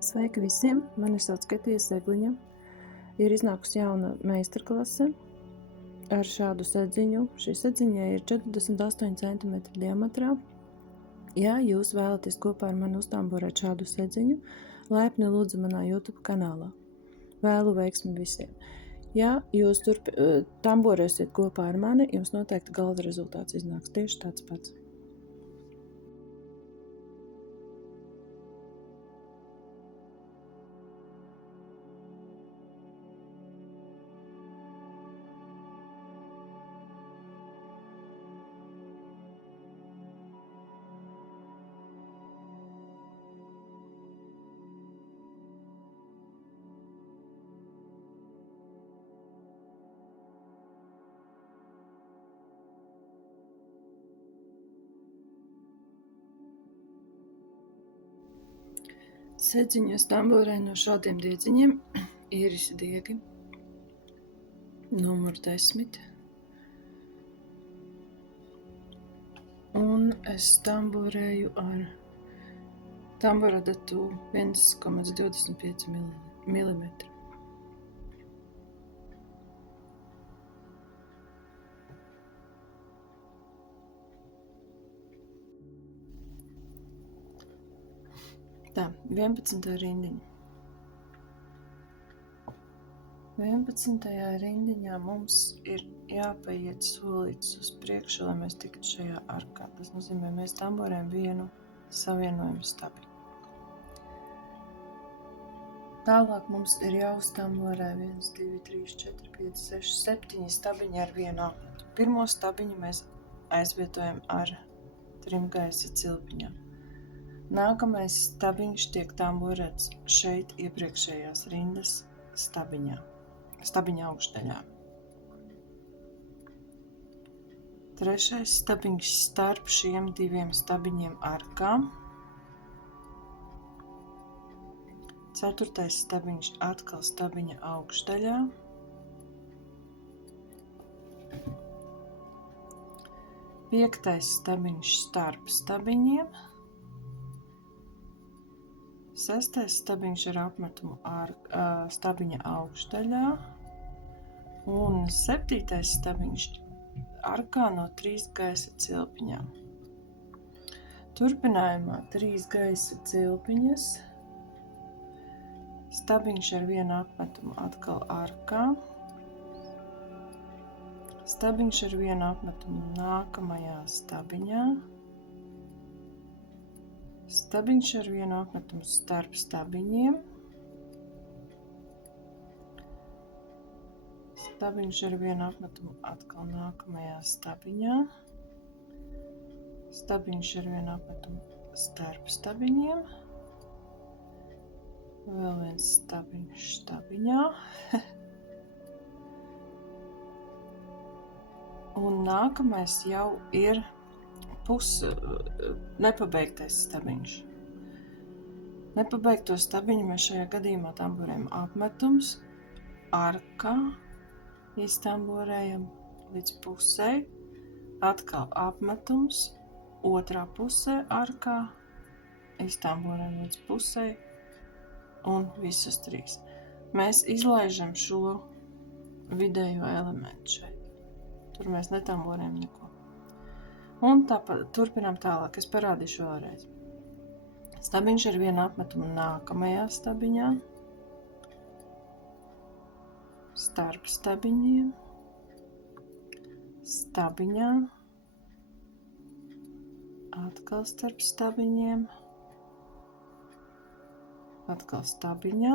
Sveiki visiem! Mani sauc Ketija Segliņa. Ir iznākusi jauna meistarklase ar šādu sedziņu. Šī sedziņa ir 48 cm diametrā. Ja jūs vēlaties kopā ar mani uztamborēt šādu sedziņu, laipni lūdzu manā YouTube kanālā. Vēlu veiksmi visiem! Ja jūs tamborēsiet kopā ar mani, jums noteikti galda rezultāts iznāks tieši tāds pats. Sedziņu es tamborēju no šādiem diedziņiem, īrisi diegi, numur 10. Un es tamborēju ar tamboradatu 1,25 mm. Tā, 11. rindiņa. 11. rindiņā mums ir jāpaiet solīts uz priekšu, lai mēs tiktu šajā arkā. Tas nozīmē, mēs tamborējam vienu savienojumu stabiņu. Tālāk mums ir jāuztamborē 1, 2, 3, 4, 5, 6, 7 stabiņi ar vienu apmetu. Pirmo stabiņu mēs aizvietojam ar 3 gaisa cilpiņām. Nākamais stabiņš tiek tamborēts šeit iepriekšējās rindas stabiņa augšdaļā. Trešais stabiņš starp šiem 2 stabiņiem arkā. Ceturtais stabiņš atkal stabiņa augšdaļā. Piektais stabiņš starp stabiņiem. Sestais stabiņš ar apmetumu stabiņa augšdaļā. Un 7. stabiņš arkā no 3 gaisa cilpiņām. Turpinājumā 3 gaisa cilpiņas. Stabiņš ar vienu apmetumu atkal arkā. Stabiņš ar vienu apmetumu nākamajā stabiņā. Stabiņš ar vienu apmetumu starp stabiņiem. Stabiņš ar vienu apmetumu atkal nākamajā stabiņā. Stabiņš ar vienu apmetumu starp stabiņiem. Vēl viens stabiņš stabiņā. Un nākamais jau ir nepabeigtais stabiņš. Nepabeigto stabiņu mēs šajā gadījumā tamborējam apmetums, arkā, iztamborējam līdz pusē, atkal apmetums, otrā pusē arkā, iztamborējam līdz pusē un visas 3. Mēs izlaižam šo vidējo elementu šeit. Tur mēs netamborējam neko. Un tāpat turpinām tālāk. Es parādīšu vēlreiz. Stabiņš ar vienu apmetumu nākamajā stabiņā. Starp stabiņiem. Stabiņā. Atkal starp stabiņiem. Atkal stabiņā.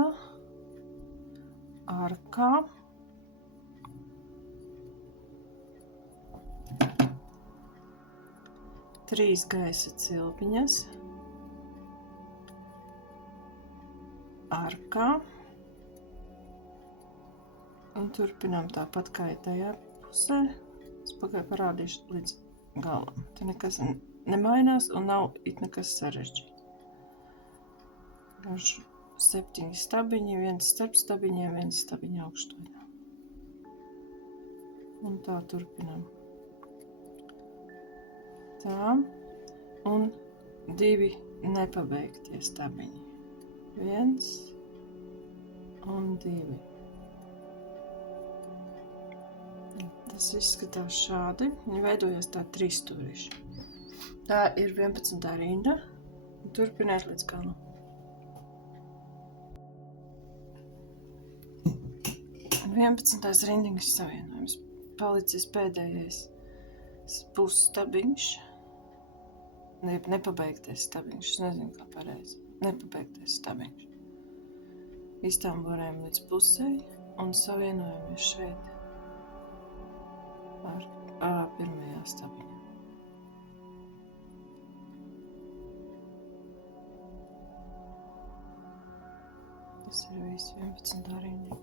Arkā. Trīs gaisa cilpiņas, arkā, un turpinām tāpat kā tajā pusē. Es pagāju parādīšu līdz galam. Te nekas nemainās un nav it nekas sarežģīts. 7 stabiņi, 1 starp stabiņiem, 1 stabiņa augšdaļā. Un tā turpinām. Tā, un 2 nepabeigtie stabiņi. 1 un 2. Tas izskatās šādi. Viņi veidojas tā trīsstūrīši. Tā ir 11. rinda. Turpiniet līdz galam. 11. rindiņas savienojums. Palicis pēdējais pusstabiņš. Nepabeigtais stabiņš. Es nezinu, kā pareizi. Nepabeigtais stabiņš. Iztamborējam līdz pusei un savienojamies šeit ar pirmajā stabiņā. Tas ir viss 11. rindiņa.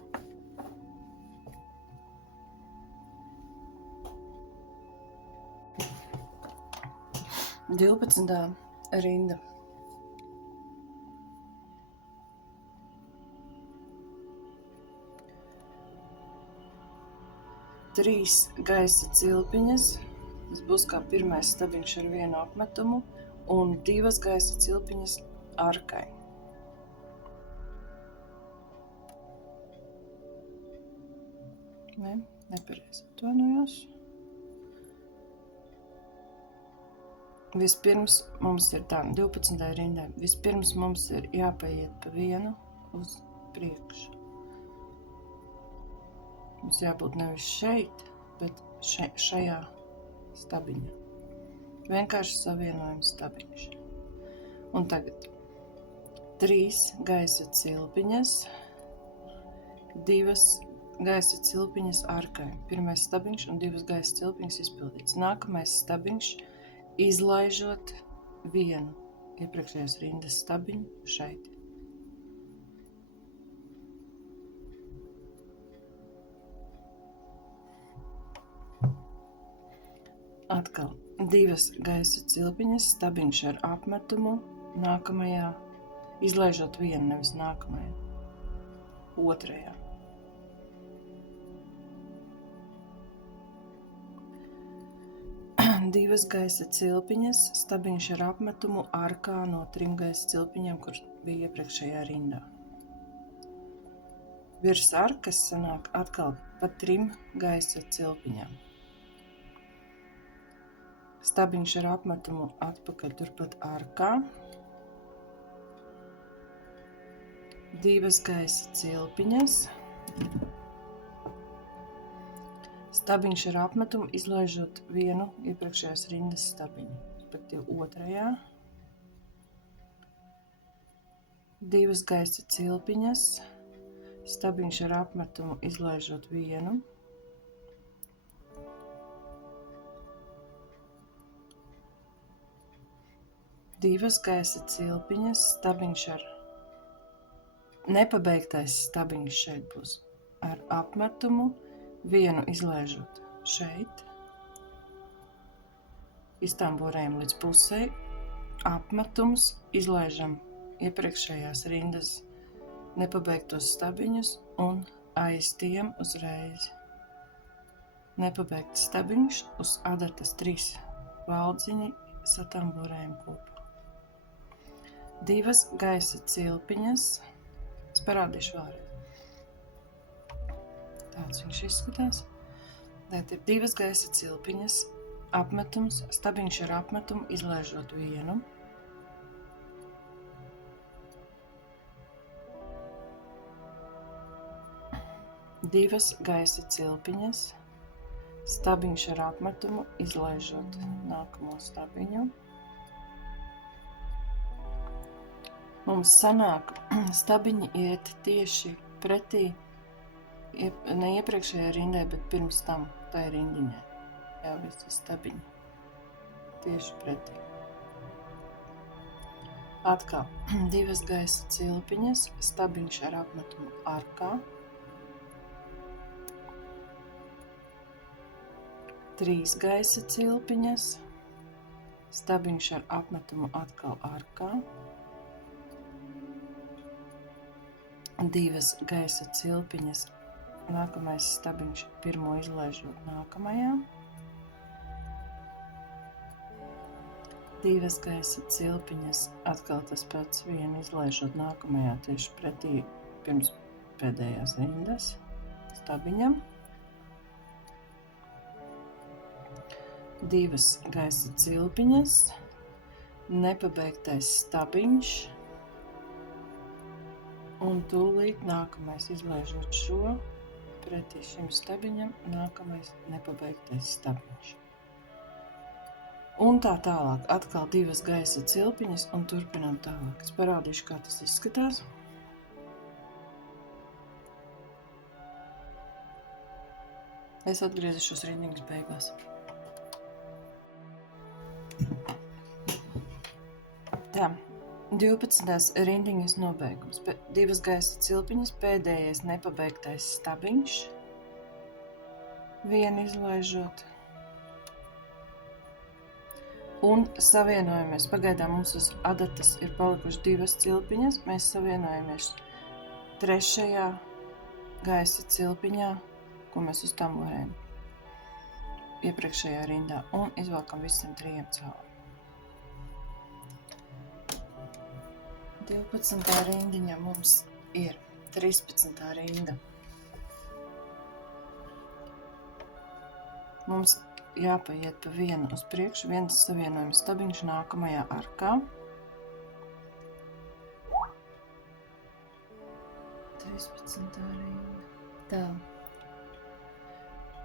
12. rinda. Trīs gaisa cilpiņas. Tas būs kā pirmais stabiņš ar vienu apmetumu un 2 gaisa cilpiņas arkai. Nepareizi atvainojos. Vispirms mums ir tā, 12. rindē. Vispirms mums ir jāpaiet pa vienu uz priekšu. Mums jābūt nevis šeit, bet šajā stabiņā. Vienkārši savienojums stabiņš. Un tagad 3 gaisa cilpiņas, 2 gaisa cilpiņas arkai. Pirmais stabiņš un 2 gaisa cilpiņas izpildīts. Nākamais stabiņš izlaižot vienu iepriekšējās rindas stabiņu šeit. Atkal 2 gaisa cilpiņas, stabiņš ar apmetumu, nākamajā, izlaižot vienu, nevis nākamajā, otrajā. Divas gaisa cilpiņas, stabiņš ar apmetumu arkā no 3 gaisa cilpiņiem, kur bija iepriekšējā rindā. Virs arkas sanāk atkal pa 3 gaisa cilpiņām. Stabiņš ar apmetumu atpakaļ turpat arkā. 2 gaisa cilpiņas. Stabiņš ar apmetumu izlaižot vienu iepriekšējās rindas stabiņu, respektīvi otrajā. 2 gaisa cilpiņas, stabiņš ar apmetumu izlaižot vienu. 2 gaisa cilpiņas, stabiņš ar nepabeigtais stabiņš šeit būs ar apmetumu. Vienu izlaižot šeit, iztamborējam līdz pusei, apmetums, izlaižam iepriekšējās rindas nepabeigtos stabiņus un aiz tiem uzreiz nepabeigts stabiņš uz adatas 3 valdziņi satamborējam kopā. 2 gaisa cilpiņas, es parādīšu vēlreiz. Tāds viņš izskatās. Tad ir 2 gaisa cilpiņas, apmetums, stabiņš ar apmetumu, izlaižot vienu. 2 gaisa cilpiņas, stabiņš ar apmetumu, izlaižot nākamo stabiņu. Mums sanāk stabiņi iet tieši pretī, ne iepriekšējā rindē, bet pirms tam tai rindiņai. Jā, visi stabiņi tieši pretī. Atkal 2 gaisa cilpiņas, stabiņš ar apmetumu arkā. 3 gaisa cilpiņas, stabiņš ar apmetumu atkal arkā. 2 gaisa cilpiņas, nākamais stabiņš pirmo izlaižot nākamajā. Divas gaisa cilpiņas, atkal tas pats, vienu izlaižot nākamajā tieši pretī pirms pēdējās rindas stabiņam. Divas gaisa cilpiņas, nepabeigtais stabiņš, un tūlīt nākamais izlaižot šo pretī šim stabiņam, nākamais nepabeigtais stabiņš. Un tā tālāk, atkal divas gaisa cilpiņas un turpinām tālāk. Es parādīšu, kā tas izskatās. Es atgriezīšos rindiņas beigās. Tā, 12. rindiņas nobeigums. Divas gaisa cilpiņas, pēdējais nepabeigtais stabiņš. Vienu izlaižot. Un savienojamies. Pagaidām mums uz adatas ir palikuši divas cilpiņas. Mēs savienojamies trešajā gaisa cilpiņā, ko mēs uz tamborēm iepriekšējā rindā. Un izvelkam visiem trijiem cauri. 12. rindiņa mums ir 13. rinda. Mums jāpaiet pa vienu uz priekšu, viens savienojums stabiņš nākamajā arkā. 13. rinda. Tā.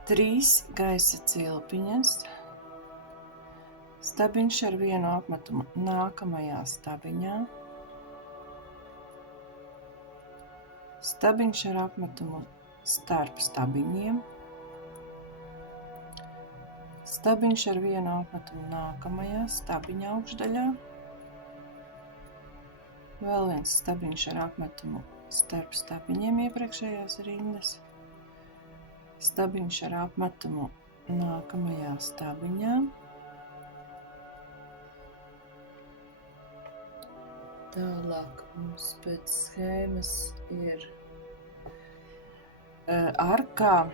3 gaisa cilpiņas, stabiņš ar vienu apmetumu nākamajā stabiņā, stabiņš ar apmetumu starp stabiņiem, stabiņš ar vienu apmetumu nākamajā stabiņa augšdaļā, vēl viens stabiņš ar apmetumu starp stabiņiem iepriekšējās rindas, stabiņš ar apmetumu nākamajā stabiņā, tālāk mums pēc schēmas ir arkā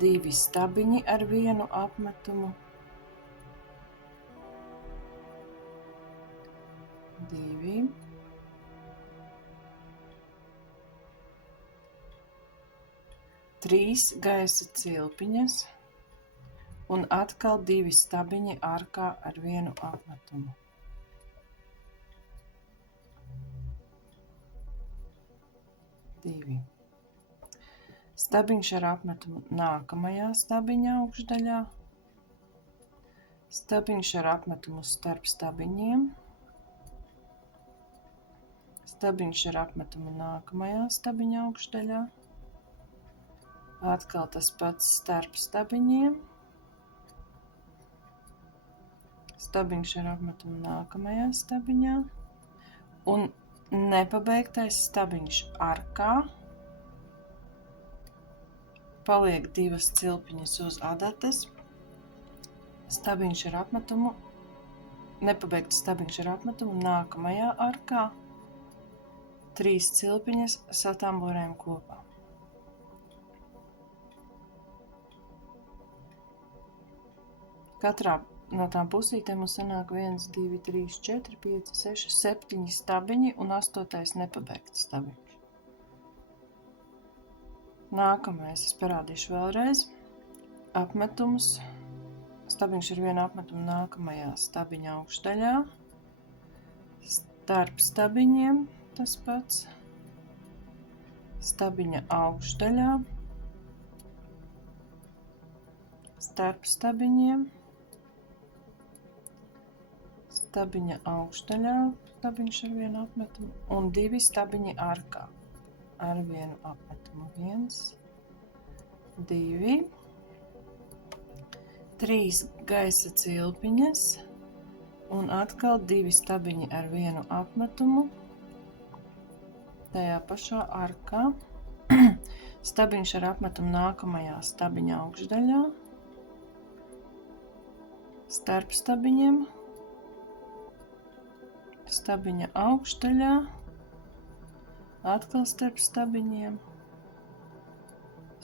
2 stabiņi ar vienu apmetumu, 2, 3 gaisa cilpiņas un atkal 2 stabiņi arkā ar vienu apmetumu. 2. Stabiņš ar apmetumu nākamajā stabiņa augšdaļā, stabiņš ar apmetumu starp stabiņiem, stabiņš ar apmetumu nākamajā stabiņa augšdaļā, atkal tas pats starp stabiņiem, stabiņš ar apmetumu nākamajā stabiņā un nepabeigtais stabiņš arkā, paliek 2 cilpiņas uz adatas, stabiņš ar apmetumu, nepabeigts stabiņš ar apmetumu nākamajā arkā, 3 cilpiņas satamborējam kopā. Katrā no tām pusītēm mums sanāk 1, 2, 3, 4, 5, 6, 7 stabiņi un 8. nepabeigts stabiņš. Nākamais es parādīšu vēlreiz. Apmetums. Stabiņš ar vienu apmetumu nākamajā stabiņa augšdaļā. Starp stabiņiem tas pats. Stabiņa augšdaļā. Starp stabiņiem. Stabiņa augšdaļā. Stabiņš ar vienu apmetumu. Un 2 stabiņi arkā. Ar vienu apmetumu. 1, 2, 3 gaisa cilpiņas un atkal 2 stabiņi ar vienu apmetumu. Tajā pašā arkā. Stabiņš ar apmetumu nākamajā stabiņa augšdaļā. Starp stabiņiem. Stabiņa augšdaļā. Atkal starp stabiņiem,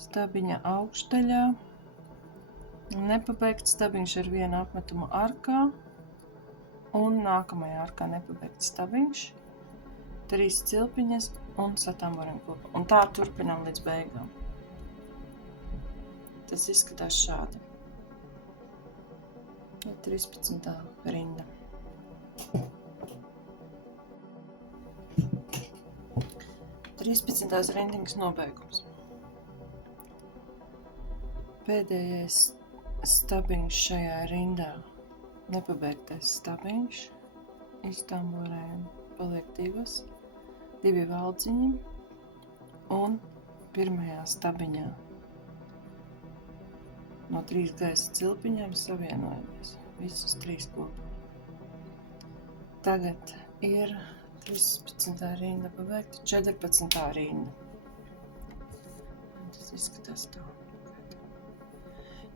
stabiņa augšdaļā, nepabeigts stabiņš ar vienu apmetumu arkā, un nākamajā arkā nepabeigts stabiņš, 3 cilpiņas un satamborēm kopā. Un tā turpinām līdz beigām. Tas izskatās šādi. 13. rinda. Trīspadsmitās rindiņas nobeigums. Pēdējais stabiņš šajā rindā, nepabeigtais stabiņš, iztamborējam, paliek 2 valdziņi un pirmajā stabiņā no 3 gaisa cilpiņiem savienojamies, visus 3 kopā. Tagad ir 13. rinda pabeigta, 14. rinda. Tas izskatās tā.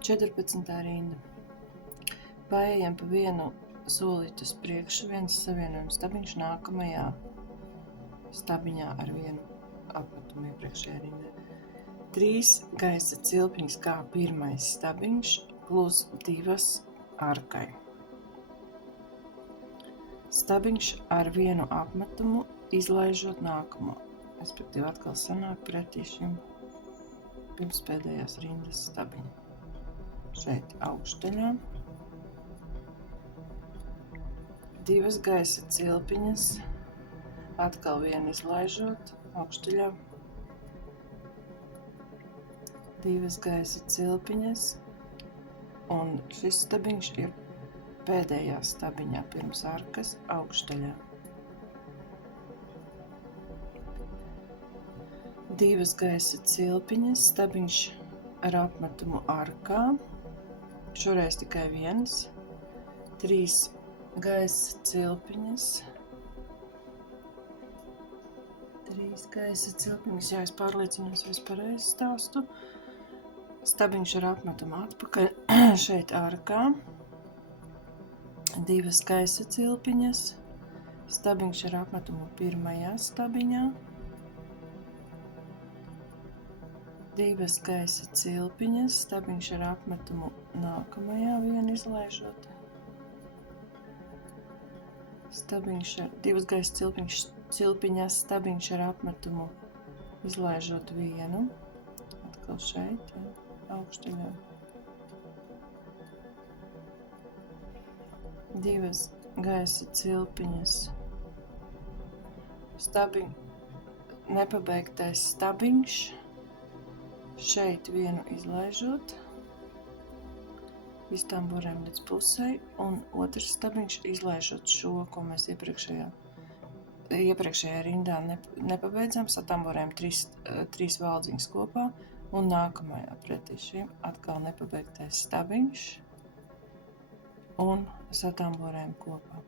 14. rinda. Paejam pa vienu solīti uz priekšu, viens savienojums stabiņš nākamajā stabiņā ar vienu apmetumu iepriekšējā rindā. 3 gaisa cilpiņas kā pirmais stabiņš plus 2 arkai. Stabiņš ar vienu apmetumu izlaižot nākamo. Respektīvi atkal sanāk pretī šim pirms pēdējās rindas stabiņa. Šeit augšdaļā. 2 gaisa cilpiņas, atkal vienu izlaižot augšdaļā. 2 gaisa cilpiņas, un šis stabiņš ir pēdējā stabiņā pirms arkas augšdaļā. 2 gaisa cilpiņas, stabiņš ar apmetumu arkā, šoreiz tikai viens, 3 gaisa cilpiņas, 3 gaisa cilpiņas, jā, es pārliecinos, vai es pareizi stāstu. Stabiņš ar apmetumu atpakaļ, šeit arkā, 2 gaisa cilpiņas, stabiņš ar apmetumu pirmajā stabiņā, 2 gaisa cilpiņas, stabiņš ar apmetumu nākamajā vienu izlaižot, 2 gaisa cilpiņas, stabiņš ar apmetumu izlaižot vienu, atkal šeit, jā. Augšdaļā. 2 gaisa cilpiņas, nepabeigtais stabiņš, šeit vienu izlaižot, iztamborēm līdz pusei, un otrs stabiņš izlaižot šo, ko mēs iepriekšējā rindā nepabeidzām, satamborēm 3 valdziņas kopā, un nākamajā pretī šim atkal nepabeigtais stabiņš un satamborēm kopā.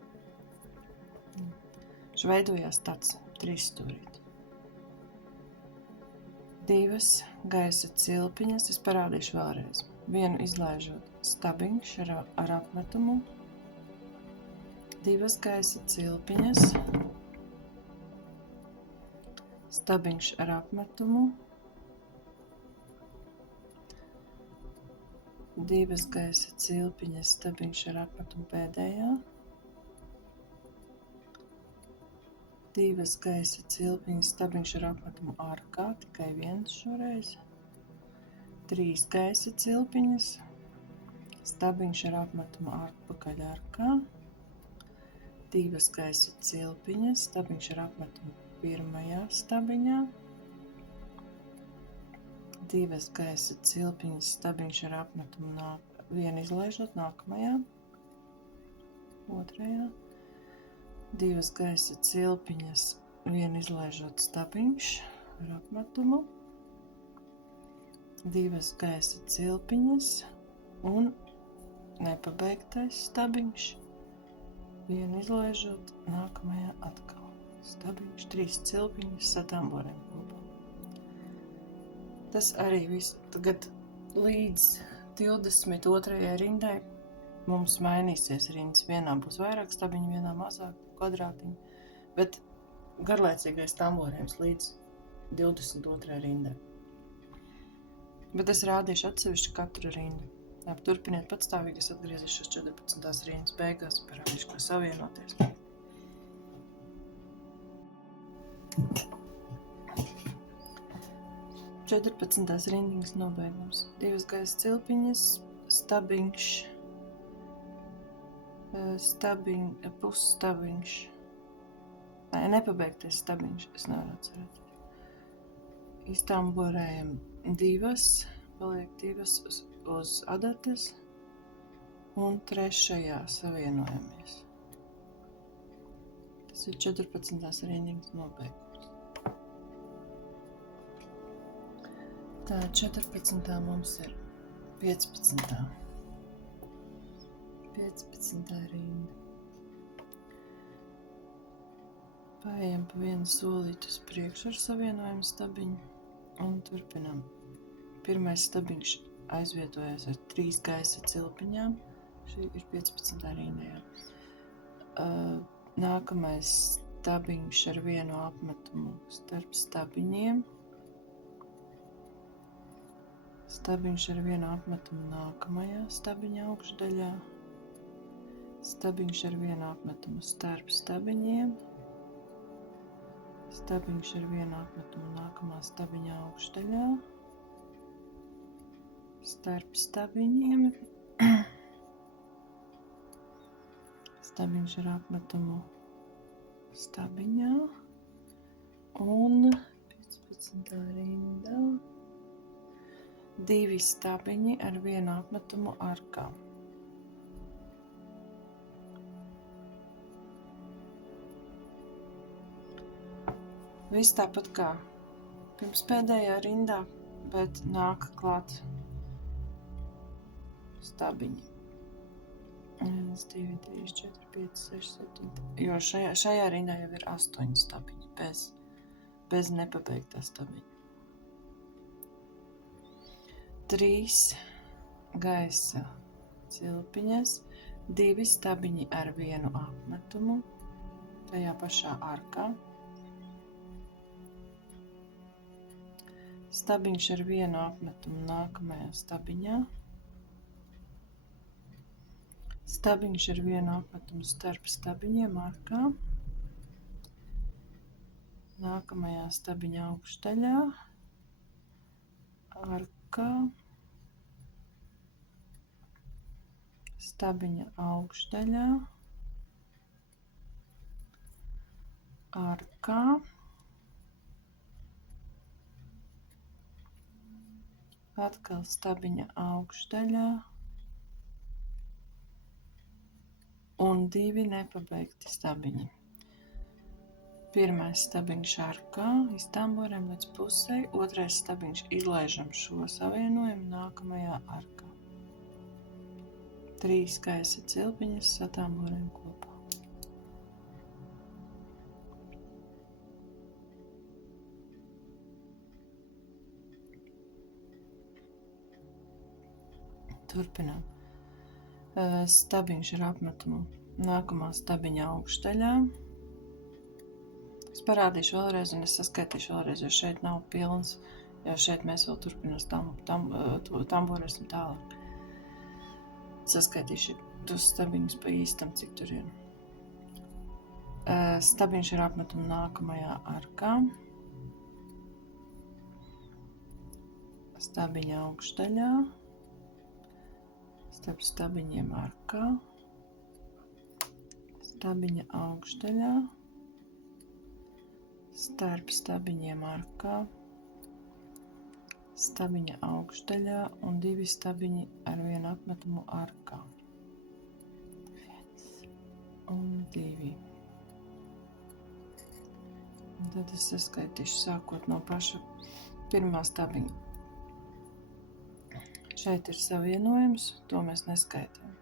Veidojās tāds 3 stūrīti. 2 gaisa cilpiņas, es parādīšu vēlreiz. Vienu izlaižot stabiņš ar apmetumu, 2 gaisa cilpiņas, stabiņš ar apmetumu, 2 gaisa cilpiņas, stabiņš ar apmetumu pēdējā, 2 gaisa cilpiņas, stabiņš ar apmetumu arkā, tikai viens šoreiz, 3 gaisa cilpiņas, stabiņš ar apmetumu atpakaļ arkā, 2 gaisa cilpiņas, stabiņš ar apmetumu pirmajā stabiņā, 2 gaisa cilpiņas, stabiņš ar apmetumu vienu izlaižot nākamajā, otrajā, 2 gaisa cilpiņas, vienu izlaižot stabiņš ar apmetumu, 2 gaisa cilpiņas un nepabeigtais stabiņš, vienu izlaižot nākamajā atkal. Stabiņš, 3 cilpiņas, satamborēm kopā. Tas arī viss. Tagad līdz 22. rindai mums mainīsies rindas. Vienā būs vairāk stabiņu, vienā mazāk kvadrātiņu, bet garlaicīgais tamborējums līdz 22. rindai. Bet es rādīšu atsevišķi katru rindu. Labi, turpiniet patstāvīgi, es atgriezīšos 14. rindas beigās, parādīšu, kā savienoties. 14. rindiņas nobeigums. 2 gaisa cilpiņas, stabiņš, pusstabiņš. Nē, nepabeigtais stabiņš, es nevaru atcerēt. Iztamborējam 2, paliek 2 uz adatas, un 3. savienojamies. Tas ir 14. rindiņas nobeigums. Tā 14. mums ir 15. 15. rinda. Paejam pa vienu solīti uz priekšu ar savienojumu stabiņu un turpinam. Pirmais stabiņš aizvietojas ar 3 gaisa cilpiņām. Šī ir 15. rindā. Nākamais stabiņš ar vienu apmetumu starp stabiņiem. Stabiņš ar vienu apmetumu nākamajā stabiņa augšdaļā. Stabiņš ar vienu apmetumu starp stabiņiem. Stabiņš ar vienu apmetumu nākamā stabiņa augšdaļā. Starp stabiņiem. Stabiņš ar apmetumu stabiņā. Un 15. rindā. 2 stabiņi ar vienu apmetumu arkā. Viss tāpat kā pirms pēdējā rindā, bet nāk klāt stabiņi. 1, 2, 3, 4, 5, 6, 7. Jo šajā rindā jau ir 8 stabiņi bez nepabeigtā stabiņa. 3 gaisa cilpiņas, 2 stabiņi ar vienu apmetumu, tajā pašā arkā. Stabiņš ar vienu apmetumu nākamajā stabiņā. Stabiņš ar vienu apmetumu starp stabiņiem arkā. Nākamajā stabiņa augšdaļā. Arkā. Stabiņa augšdaļā, arkā, atkal stabiņa augšdaļā un 2 nepabeigti stabiņi. Pirmais stabiņš arkā, iztamborēm līdz pusei, otrais stabiņš izlaižam šo savienojumu nākamajā arkā. 3 gaisa cilpiņas satamborēm kopā. Turpinām. Stabiņš ar apmetumu nākamā stabiņa augšdaļā. Es parādīšu vēlreiz un es saskaitīšu vēlreiz, jo šeit nav pilns, jo šeit mēs vēl turpinām tamborēsim tālāk. Saskaitīšu tos stabiņus pa īstam, cik tur ir. Stabiņš ar apmetumu nākamajā arkā. Stabiņa augšdaļā. Starp stabiņiem arkā. Stabiņa augšdaļā. Starp stabiņiem arkā. Stabiņa augšdaļā un 2 stabiņi ar vienu apmetumu arkā. 1 un 2. Un tad es saskaitīšu sākot no paša pirmā stabiņa. Šeit ir savienojums, to mēs neskaitām.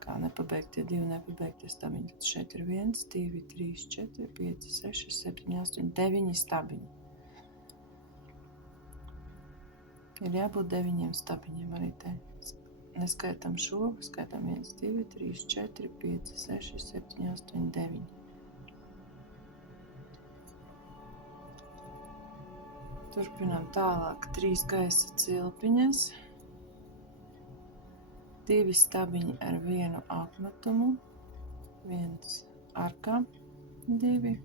Kā nepabeigtie 2 nepabeigtie stabiņi. Tad šeit ir 1, 2, 3, 4, 5, 6, 7, 8, 9 stabiņi. Ir jābūt 9 stabiņiem arī te. Neskaitam šo, skaitam 1, 2, 3, 4, 5, 6, 7, 8, 9. Turpinām tālāk 3 gaisa cilpiņas. 2 stabiņi ar vienu apmetumu, 1 arkā, 2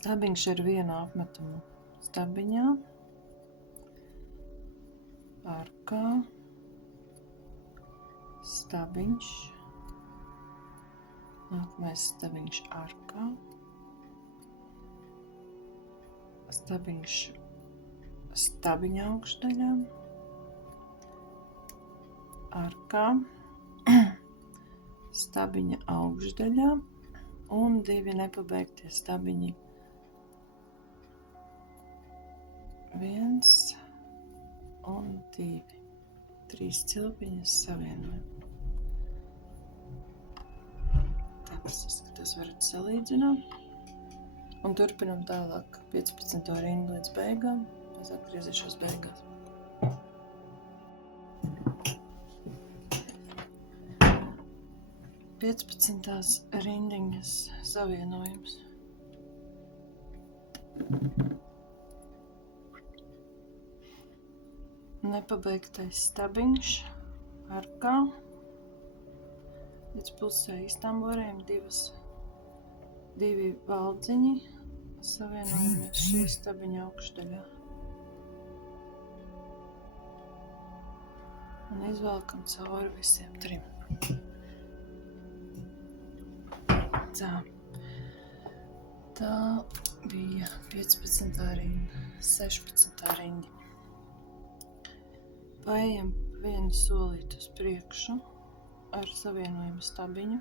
stabiņš ar vienu apmetumu stabiņā, arkā, stabiņš, nākamais stabiņš arkā, stabiņš stabiņa augšdaļā, arkā, stabiņa augšdaļā un 2 nepabeigtie stabiņi. 1 un 2. 3 cilpiņas savienojam. Tā tas izskatās, varat salīdzināt. Un turpinam tālāk 15. rindu līdz beigām. Es atgriezīšos beigās. Piecpadsmitās rindiņas savienojums. Nepabeigtais stabiņš arkā. Līdz pusē iztamborējam 2 valdziņi. Savienojamies šī stabiņa augšdaļā. Un izvelkam cauri visiem 3. Tā bija 15. rinda, 16. rinda. Paejam vienu solīti uz priekšu ar savienojumu stabiņu.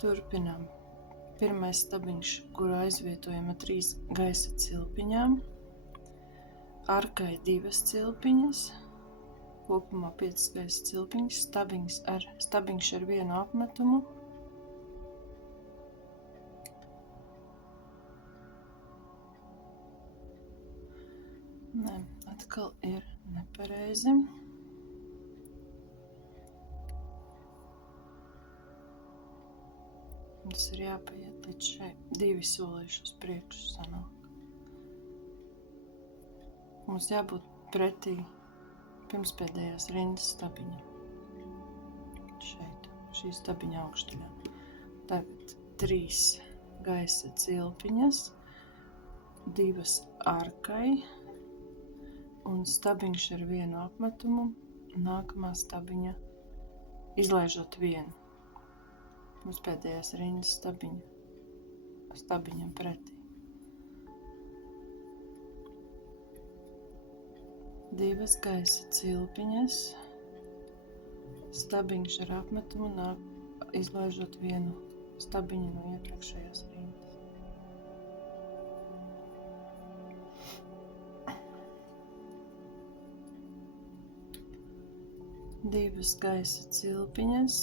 Turpinām. Pirmais stabiņš, kuru aizvietojam ar 3 gaisa cilpiņām. Arkai 2 cilpiņas, kopumā 5 gaisa cilpiņas, stabiņš ar vienu apmetumu. Nē, atkal ir nepareizi. Tas ir jāpaiet līdz šeit. 2 solīši uz priekšu sanāk. Mums jābūt pretī pirmspēdējās rindas stabiņa. Šeit, šī stabiņa augšdaļā. Tagad 3 gaisa cilpiņas, 2 arkai un stabiņš ar vienu apmetumu, nākamā stabiņa izlaižot vienu. Mums pēdējās rindas stabiņam pretī. 2 gaisa cilpiņas, stabiņš ar apmetumu, izlaižot vienu stabiņu no iepriekšējās rindas. 2 gaisa cilpiņas,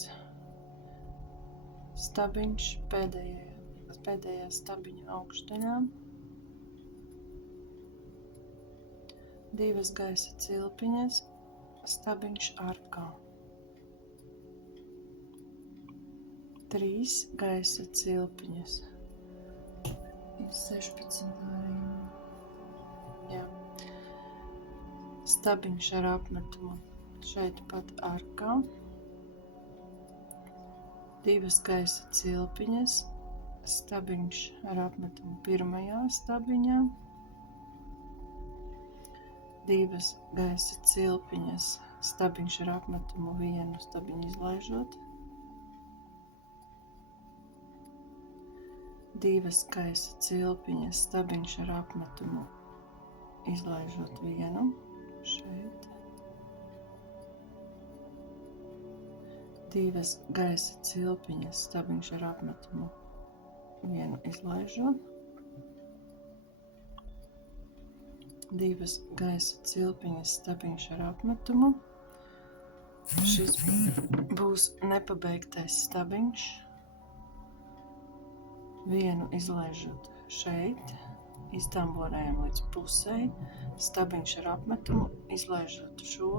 stabiņš pēdējā stabiņa augšdaļā, 2 gaisa cilpiņas, stabiņš arkā, 3 gaisa cilpiņas. 16. rinda. Jā. Stabiņš ar apmetumu. Šeit pat arkā, 2 gaisa cilpiņas, stabiņš ar apmetumu pirmajā stabiņā, 2 gaisa cilpiņas, stabiņš ar apmetumu vienu stabiņu izlaižot, 2 gaisa cilpiņas, stabiņš ar apmetumu izlaižot vienu, šeit. 2 gaisa cilpiņas, stabiņš ar apmetumu vienu izlaižot. 2 gaisa cilpiņas, stabiņš ar apmetumu. Šis būs nepabeigtais stabiņš. Vienu izlaižot šeit, iztamborējam līdz pusei, stabiņš ar apmetumu, izlaižot šo.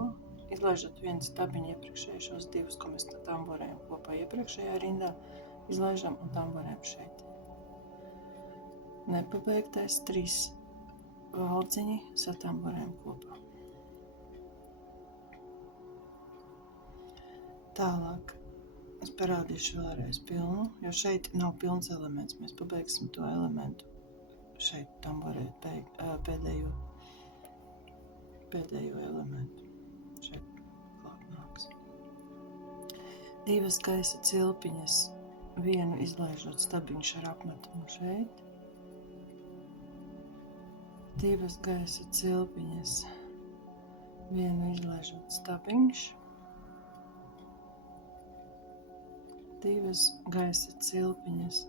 Izlaižot vienu stabiņu iepriekšēju šos 2, ko mēs tamborējam kopā iepriekšējā rindā, izlaižam un tamborējam šeit. Nepabeigtais 3 valdziņi satamborējam kopā. Tālāk es parādīšu vēlreiz pilnu, jo šeit nav pilns elements. Mēs pabeigsim to elementu šeit tamborēt pēdējo elementu. Šeit klāt nāks. 2 gaisa cilpiņas, vienu izlaižot stabiņš ar apmetumu šeit. 2 gaisa cilpiņas, vienu izlaižot stabiņš. 2 gaisa cilpiņas,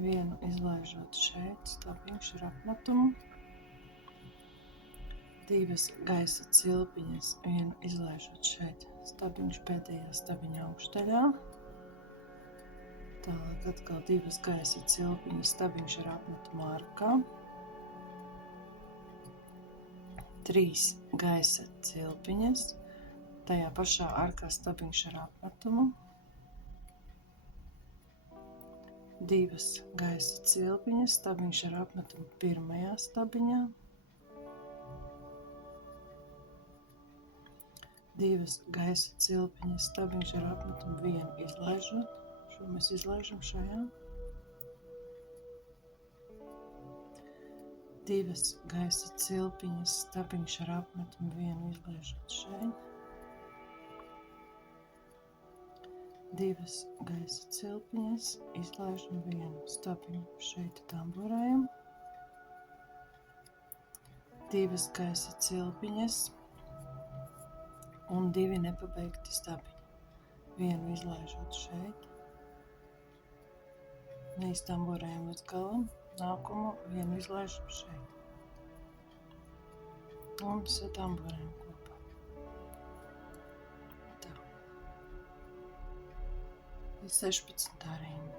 vienu izlaižot šeit, stabiņš ar apmetumu. 2 gaisa cilpiņas, vienu izlaižot šeit, stabiņš pēdējā stabiņa augšdaļā. Tālāk atkal 2 gaisa cilpiņas, stabiņš ar apmetumu ārkā. 3 gaisa cilpiņas, tajā pašā ārkā stabiņš ar apmetumu. 2 gaisa cilpiņas, stabiņš ar apmetumu pirmajā stabiņā. 2 gaisa cilpiņas, stabiņš ar apmetumu vienu izlaižot. Šo mēs izlaižam šajā. 2 gaisa cilpiņas, stabiņš ar apmetumu vienu izlaižot šeit. 2 gaisa cilpiņas, izlaižam vienu stabiņu šeit tamborējam. 2 gaisa cilpiņas un 2 nepabeigti stabiņi. Vienu izlaižot šeit. Neiztamborējam līdz galam. Nākamo vienu izlaižam šeit. Un satamborējam kopā. Tā. 16. rinda.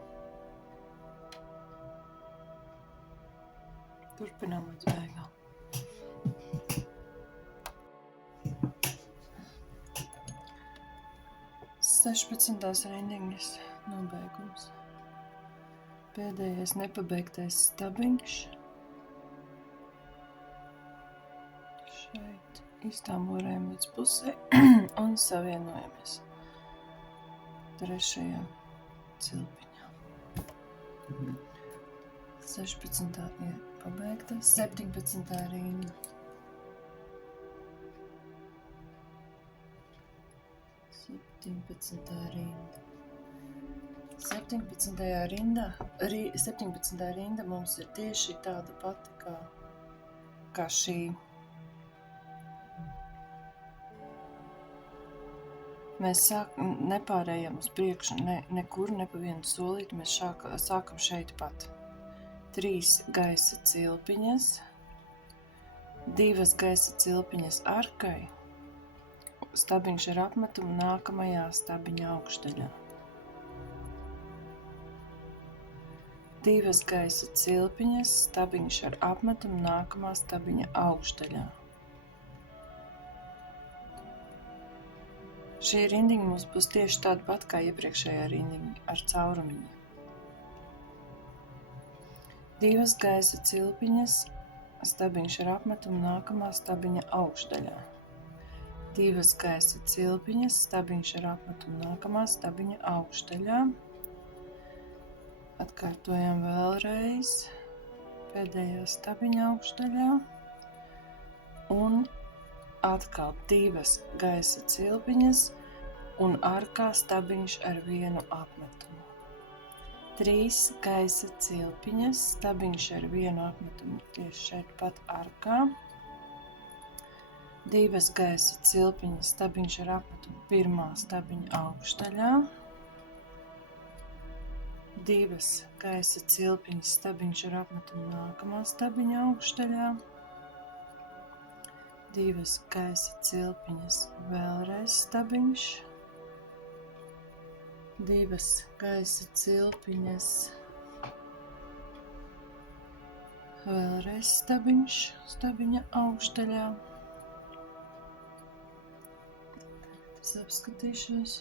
Turpinām līdz beigām. Sešpadsmitās rindiņas nobeigums. Pēdējais nepabeigtais stabiņš. Šeit iztamborējam līdz pusē un savienojamies trešajā cilpiņā. 16. ir pabeigta, 17. rinda. 17. rinda. 17. rinda mums ir tieši tāda pati kā šī. Mēs nepārējām uz priekšu nekur, ne pa vienu solīti, mēs sākam šeit pat. 3 gaisa cilpiņas, 2 gaisa cilpiņas arkai, stabiņš ar apmetumu nākamajā stabiņa augšdaļā. 2 gaisa cilpiņas, stabiņš ar apmetumu nākamā stabiņa augšdaļā. Šī rindiņa mums būs tieši tāda pat kā iepriekšējā rindiņa ar caurumiņiem. 2 gaisa cilpiņas, stabiņš ar apmetumu nākamā stabiņa augšdaļā. 2 gaisa cilpiņas, stabiņš ar apmetumu nākamā stabiņa augšdaļā. Atkārtojam vēlreiz pēdējā stabiņa augšdaļā. Un atkal 2 gaisa cilpiņas un ārkā stabiņš ar vienu apmetumu. 3 gaisa cilpiņas, stabiņš ar vienu apmetumu tieši šeit pat ārkā. 2 gaisa cilpiņas, stabiņš ar apmetumu pirmā stabiņa augšdaļā. 2 gaisa cilpiņas, stabiņš ar apmetumu nākamā stabiņa augšdaļā. 2 gaisa cilpiņas, vēlreiz stabiņš. 2 gaisa cilpiņas, vēlreiz stabiņš, stabiņa augšdaļā. Es apskatīšos.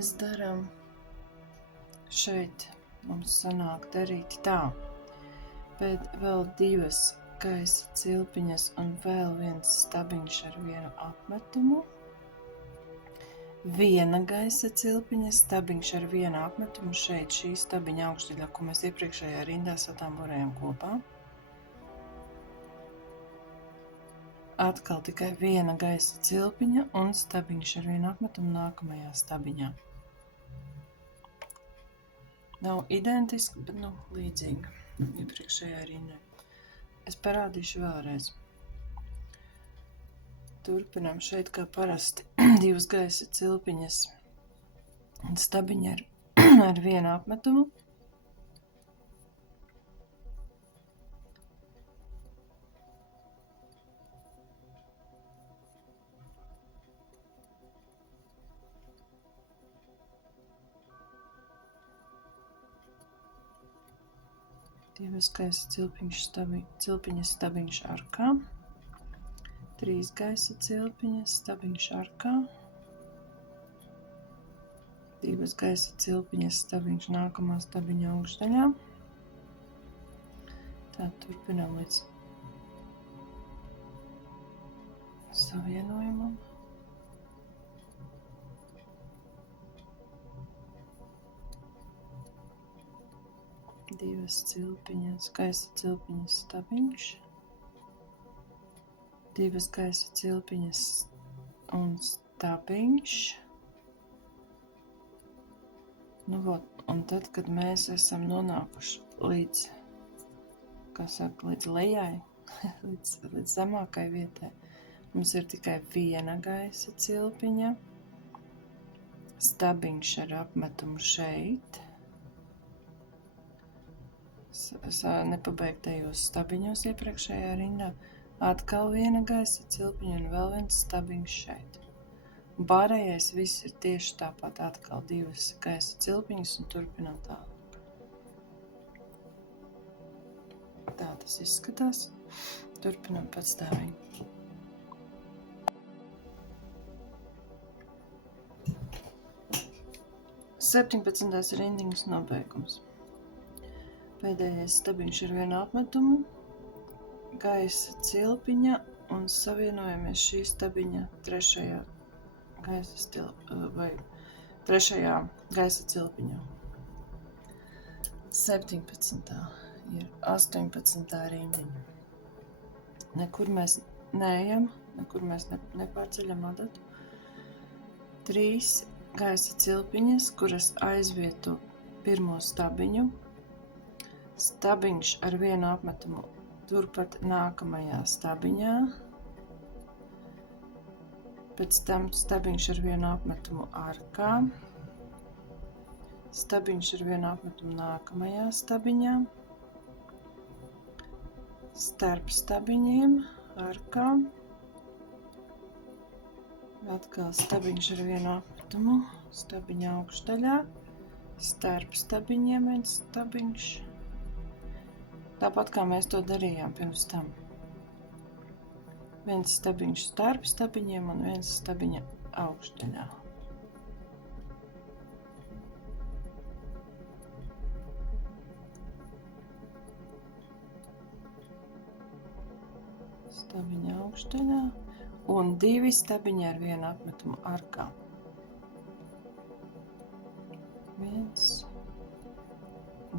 mēs darām šeit, mums sanāk darīt tā, bet vēl 2 gaisa cilpiņas un vēl viens stabiņš ar vienu apmetumu. 1 gaisa cilpiņa, stabiņš ar vienu apmetumu šeit šī stabiņa augšdaļā, ko mēs iepriekšējā rindā satamborējam kopā. Atkal tikai 1 gaisa cilpiņa un stabiņš ar vienu apmetumu nākamajā stabiņā. Nav identiski, bet līdzīga iepriekšējā rindai. Es parādīšu vēlreiz. Turpinām šeit kā parasti 2 gaisa cilpiņas un stabiņa ar vienu apmetumu. Divas gaisa cilpiņas stabiņš arkā, 3 gaisa cilpiņas stabiņš arkā, 2 gaisa cilpiņas stabiņš nākamā stabiņa augšdaļā. Tā turpinām līdz savienojumam. Divas cilpiņas, gaisa cilpiņas stabiņš, 2 gaisa cilpiņas un stabiņš. Un tad, kad mēs esam nonākuši līdz, līdz lejai, līdz zemākai vietai, mums ir tikai 1 gaisa cilpiņa, stabiņš ar apmetumu šeit. Nepabeigtajos stabiņos iepriekšējā rindā, atkal 1 gaisa cilpiņa un vēl viens stabiņš šeit. Un pārējais viss ir tieši tāpat, atkal 2 gaisa cilpiņas un turpinām tālāk. Tā tas izskatās. Turpinām patstāvīgi. Septiņpadsmitās rindiņas nobeigums. Pēdējais stabiņš ar vienu apmetumu, gaisa cilpiņa un savienojamies šī stabiņa trešajā gaisa cilpiņā. 17. ir 18. rindiņa. Nekur mēs neejam, nekur mēs nepārceļam adatu. 3 gaisa cilpiņas, kuras aizvieto pirmo stabiņu. Stabiņš ar vienu apmetumu turpat nākamajā stabiņā. Pēc tam stabiņš ar vienu apmetumu arkā. Stabiņš ar vienu apmetumu nākamajā stabiņā. Starp stabiņiem arkā. Atkal stabiņš ar vienu apmetumu stabiņa augšdaļā. Starp stabiņiem viens stabiņš. Tāpat kā mēs to darījām pirms tam. Viens stabiņš starp stabiņiem un viens stabiņa augšdaļā. Stabiņa augšdaļā un 2 stabiņi ar vienu apmetumu arkā. 1,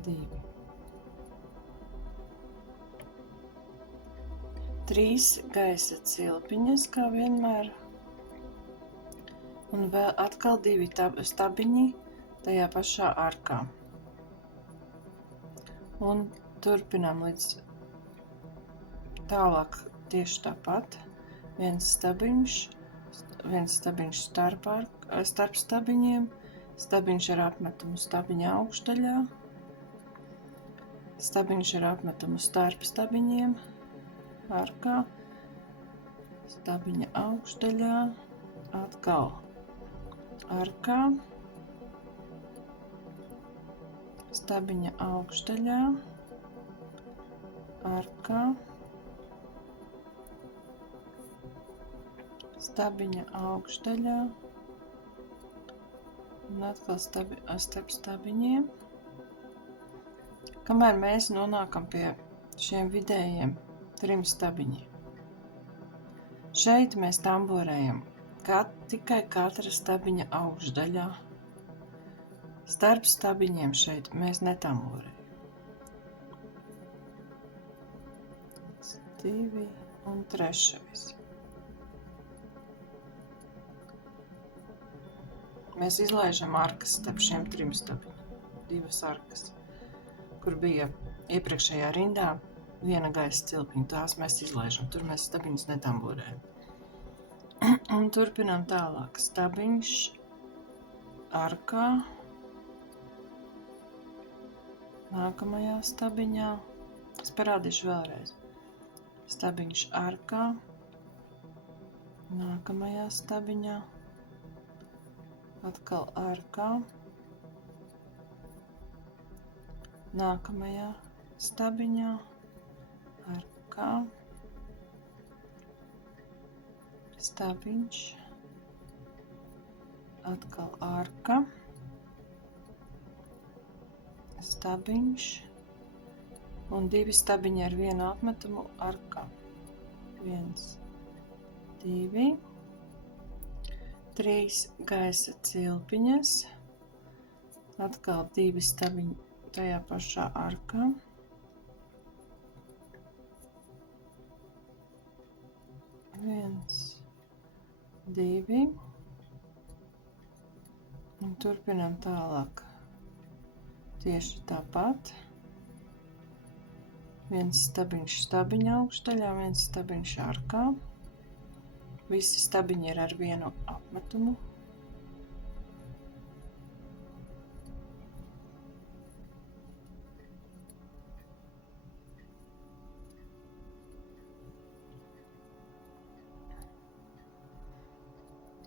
2. 3 gaisa cilpiņas, kā vienmēr, un vēl atkal 2 stabiņi tajā pašā arkā. Un turpinām līdz tālāk tieši tāpat. Viens stabiņš starp stabiņiem, stabiņš ar apmetumu stabiņa augšdaļā, stabiņš ar apmetumu starp stabiņiem, arkā, stabiņa augšdaļā, atkal arkā, stabiņa augšdaļā, arkā, stabiņa augšdaļā, Un atkal starp stabiņiem. Kamēr mēs nonākam pie šiem vidējiem 3 stabiņiem. Šeit mēs tamborējam tikai katra stabiņa augšdaļā. Starp stabiņiem šeit mēs netamborējam. 2 un 3. Mēs izlaižam arkas starp šiem 3 stabiņiem. 2 arkas, kur bija iepriekšējā rindā viena gaisa cilpiņa. Tās mēs izlaižam, tur mēs stabiņus netamborējam. Un turpinām tālāk. Stabiņš arkā. Nākamajā stabiņā. Es parādīšu vēlreiz. Stabiņš arkā. Nākamajā stabiņā. Atkal arkā. Nākamajā stabiņā. Arkā. Stabiņš. Atkal arka. Stabiņš. Un 2 stabiņi ar vienu apmetumu arkā. 1, 2. 3 gaisa cilpiņas. Atkal 2 stabiņi tajā pašā arkā. 1, 2. Un turpinām tālāk. Tieši tāpat. 1 stabiņš stabiņa augšdaļā, 1 stabiņš arkā. Visi stabiņi ir ar vienu apmetumu.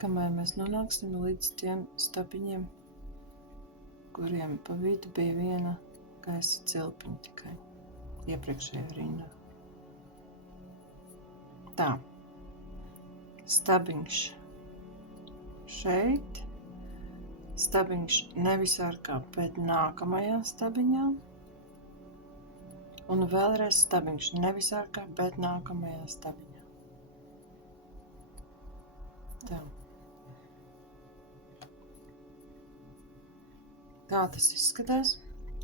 Kamēr mēs nonāksim līdz tiem stabiņiem, kuriem pa vidu bija viena gaisa cilpiņa tikai iepriekšējā rindā. Tā. Stabiņš šeit. Stabiņš nevis arkā, bet nākamajā stabiņā. Un vēlreiz stabiņš nevis arkā, bet nākamajā stabiņā. Tā. Kā tas izskatās?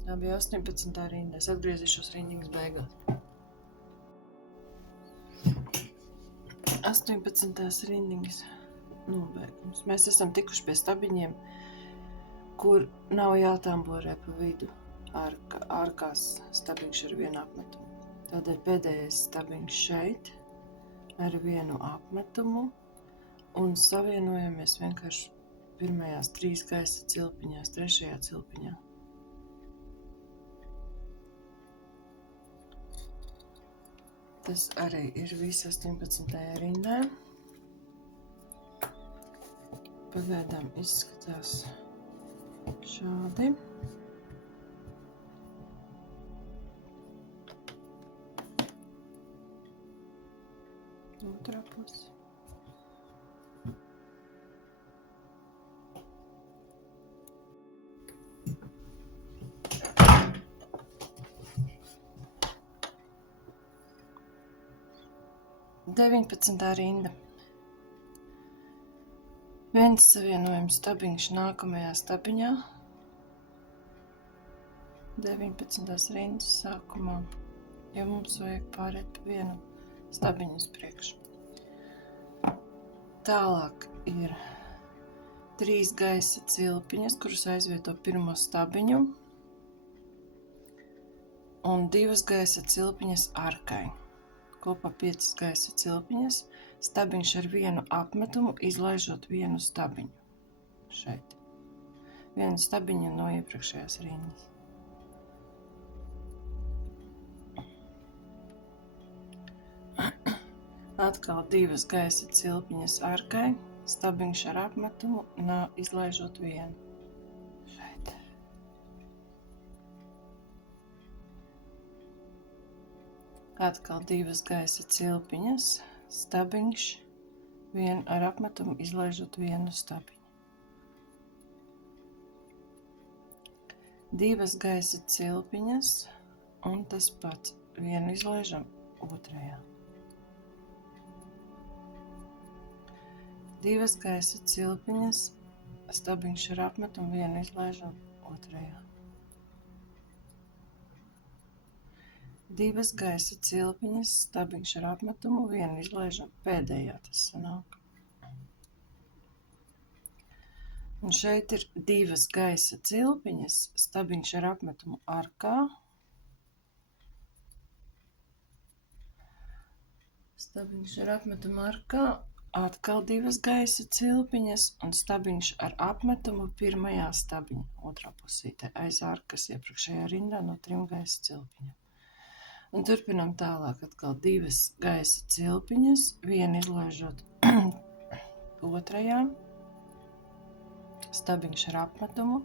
Tā bija 18. rinda. Es atgriezīšos rindiņas beigās. 18. rindiņas nobeigums. Mēs esam tikuši pie stabiņiem, kur nav jātamborē pa vidu ārkās stabiņš ar vienu apmetumu. Tādēļ pēdējais stabiņš šeit ar vienu apmetumu un savienojamies vienkārši pirmajās 3 gaisa cilpiņās, 3. cilpiņā. Tas arī ir viss 18. rindē. Pagaidām izskatās šādi. Otrā puse. Deviņpadsmitā rinda. 1 savienojums stabiņš nākamajā stabiņā. 19. rindas sākumā, jo mums vajag pārēt pa vienu stabiņu uz priekšu. Tālāk ir 3 gaisa cilpiņas, kuras aizvieto pirmo stabiņu, un 2 gaisa cilpiņas arkai. Kopā 5 gaisa cilpiņas, stabiņš ar vienu apmetumu, izlaižot vienu stabiņu. Šeit. Vienu stabiņu no iepriekšējās rindas. Atkal 2 gaisa cilpiņas arkai, stabiņš ar apmetumu, izlaižot vienu. Šeit. Atkal 2 gaisa cilpiņas, stabiņš ar apmetumu, izlaižot vienu stabiņu. Divas gaisa cilpiņas un tas pats. Vienu izlaižam otrajā. Divas gaisa cilpiņas, stabiņš ar apmetumu, vienu izlaižam otrajā. Divas gaisa cilpiņas, stabiņš ar apmetumu, vienu izlaižam pēdējā, tas sanāk. Un šeit ir divas gaisa cilpiņas, stabiņš ar apmetumu arkā. Stabiņš ar apmetumu arkā, atkal divas gaisa cilpiņas un stabiņš ar apmetumu pirmajā stabiņa, otrā pusītē, aiz arkas iepriekšējā rindā no 3 gaisa cilpiņām. Un turpinām tālāk atkal divas gaisa cilpiņas, vienu izlaižot otrajā, stabiņš ar apmetumu,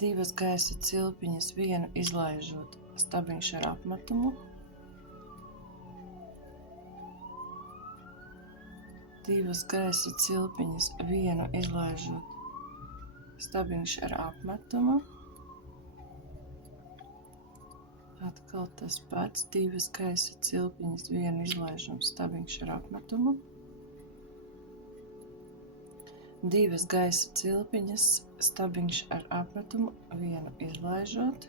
divas gaisa cilpiņas, vienu izlaižot stabiņš ar apmetumu, divas gaisa cilpiņas, vienu izlaižot stabiņš ar apmetumu, atkal tas pats, divas gaisa cilpiņas, vienu izlaižam stabiņš ar apmetumu, divas gaisa cilpiņas, stabiņš ar apmetumu, vienu izlaižot,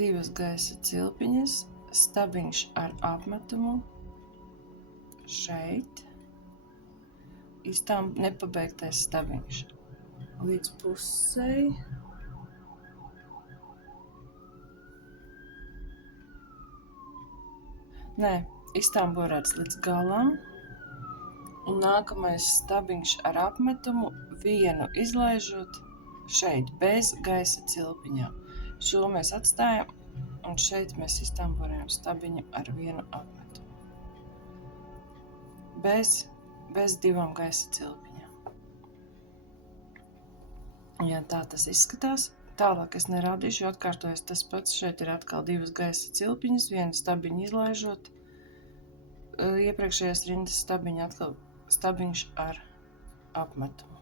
divas gaisa cilpiņas, stabiņš ar apmetumu, šeit, īstām nepabeigtais stabiņš, līdz pusei, īstām borāts līdz galam, un nākamais stabiņš ar apmetumu, vienu izlaižot šeit, bez gaisa cilpiņām. Šo mēs atstājam, un šeit mēs iztamborējam stabiņu ar vienu apmetumu. Bez divām gaisa cilpiņām. Ja tā tas izskatās, tālāk es nerādīšu, jo atkārtojas tas pats. Šeit ir atkal divas gaisa cilpiņas, vienu stabiņu izlaižot, iepriekšējās rindas stabiņa, atkal stabiņš ar apmetumu.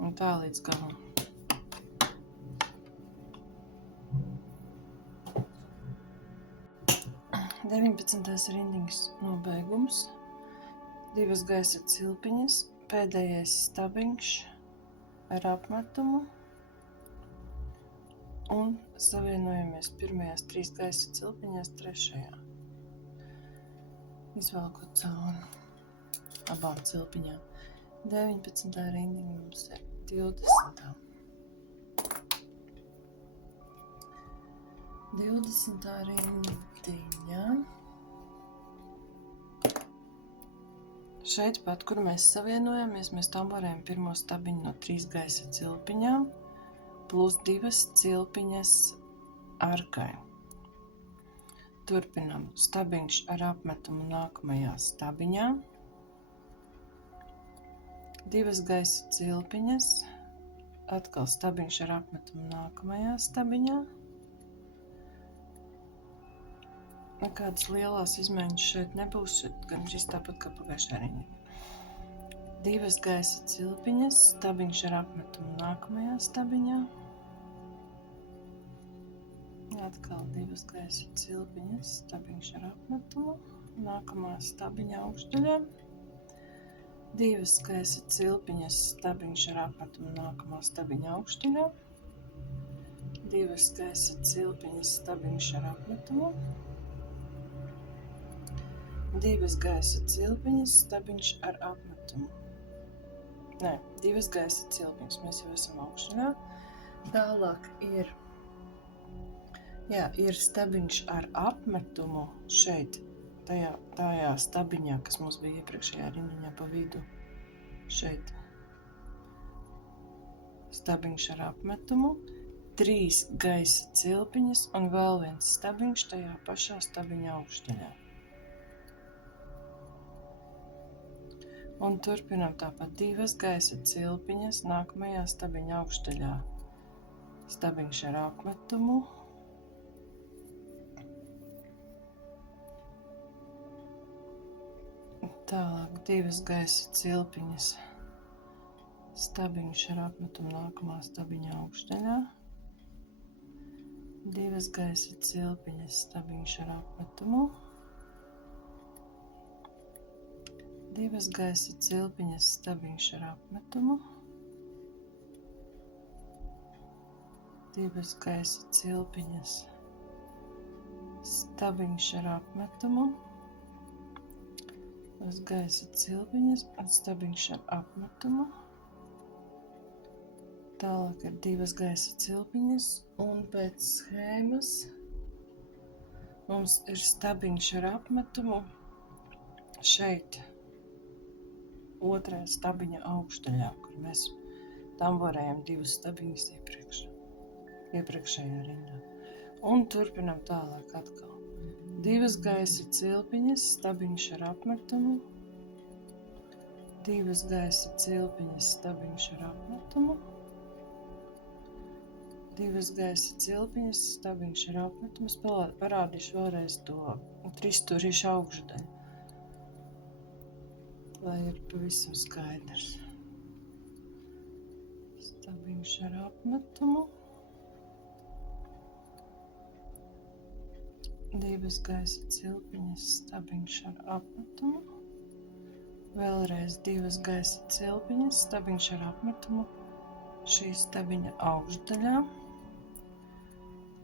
Un tā līdz galam. Deviņpadsmitais rindiņas nobeigums, divas gaisa cilpiņas, pēdējais stabiņš ar apmetumu un savienojamies pirmajās 3 gaisa cilpiņās, trešajā. Izvelkot cauri abām cilpiņām. 19. rindiņa mums ir 20. 20. rindiņa. Šeit pat, kur mēs savienojamies, mēs tamborējam pirmo stabiņu no 3 gaisa cilpiņām, plus 2 cilpiņas arkai. Turpinam stabiņš ar apmetumu nākamajā stabiņā, 2 gaisa cilpiņas, atkal stabiņš ar apmetumu nākamajā stabiņā. Nekādas lielās izmaiņas šeit nebūs, šeit gan šis tāpat kā pagājušajā rindiņā. 2 gaisa cilpiņas, stabiņš ar apmetumu nākamajā stabiņā. Atkal 2 gaisa cilpiņas, stabiņš ar apmetumu, nākamā stabiņa augšdaļā. 2 gaisa cilpiņas, stabiņš ar apmetumu, nākamā stabiņa augšdaļā. 2 gaisa cilpiņas, stabiņš ar apmetumu. 2 gaisa cilpiņas, stabiņš ar apmetumu. 2 gaisa cilpiņas, mēs jau esam augšdaļā. Tālāk ir stabiņš ar apmetumu šeit, tajā stabiņā, kas mums bija iepriekšējā rindiņā pa vidu. Šeit stabiņš ar apmetumu, 3 gaisa cilpiņas un vēl viens stabiņš tajā pašā stabiņa augšdaļā. Un turpinām tāpat 2 gaisa cilpiņas nākamajā stabiņa augšdaļā. Stabiņš ar apmetumu. Tālāk 2 gaisa cilpiņas stabiņš ar apmetumu nākamā stabiņa augšdaļā, 2 gaisa cilpiņas, stabiņš ar apmetumu, 2 gaisa cilpiņas, stabiņš ar apmetumu, 2 gaisa cilpiņas, stabiņš ar apmetumu, 2 gaisa cilpiņas un stabiņš ar apmetumu. Tālāk ir 2 gaisa cilpiņas un pēc schēmas mums ir stabiņš ar apmetumu šeit otrajā stabiņa augšdaļā, kur mēs tamborējam 2 stabiņas iepriekšējā rindā. Un turpinam tālāk atkal. 2 gaisa cilpiņas, stabiņš ar apmetumu, 2 gaisa cilpiņas, stabiņš ar apmetumu, 2 gaisa cilpiņas, stabiņš ar apmetumu. Es parādīšu vēlreiz to trīsstūrīšu augšdaļu, lai ir pavisam skaidrs. Stabiņš ar apmetumu, 2 gaisa cilpiņas, stabiņš ar apmetumu, vēlreiz 2 gaisa cilpiņas, stabiņš ar apmetumu, šī stabiņa augšdaļā,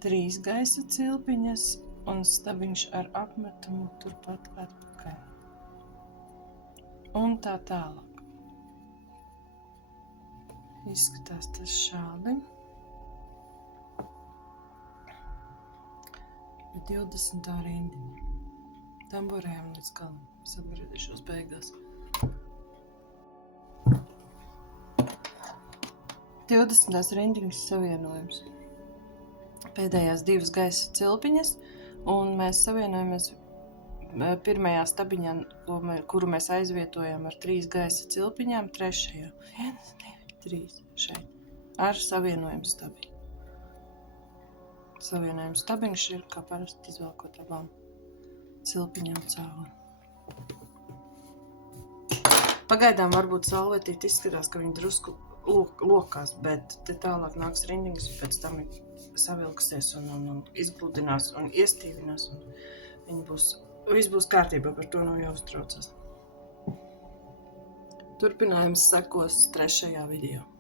3 gaisa cilpiņas un stabiņš ar apmetumu turpat atpakaļ. Un tā tālāk. Izskatās tas šādi. 20. rindiņa. Tamborējam līdz galam. Es atgriezīšos beigās. 20. rindiņas savienojums. Pēdējās 2 gaisa cilpiņas, un mēs savienojamies pirmajā stabiņā, kuru mēs aizvietojam ar 3 gaisa cilpiņām, trešajā. 1, 2, 3 šeit. Ar savienojumu stabiņu. Savienojuma stabiņš ir kā parasti izvelkot abām cilpiņām cauri. Pagaidām varbūt salvetīt izskatās, ka viņi drusku lokās, bet te tālāk nāks rindiņas un pēc tam savilksies un izgludinās un iestīvinās. Un viss būs kārtībā, par to nav jāuztraucas. Turpinājums sekos 3. video.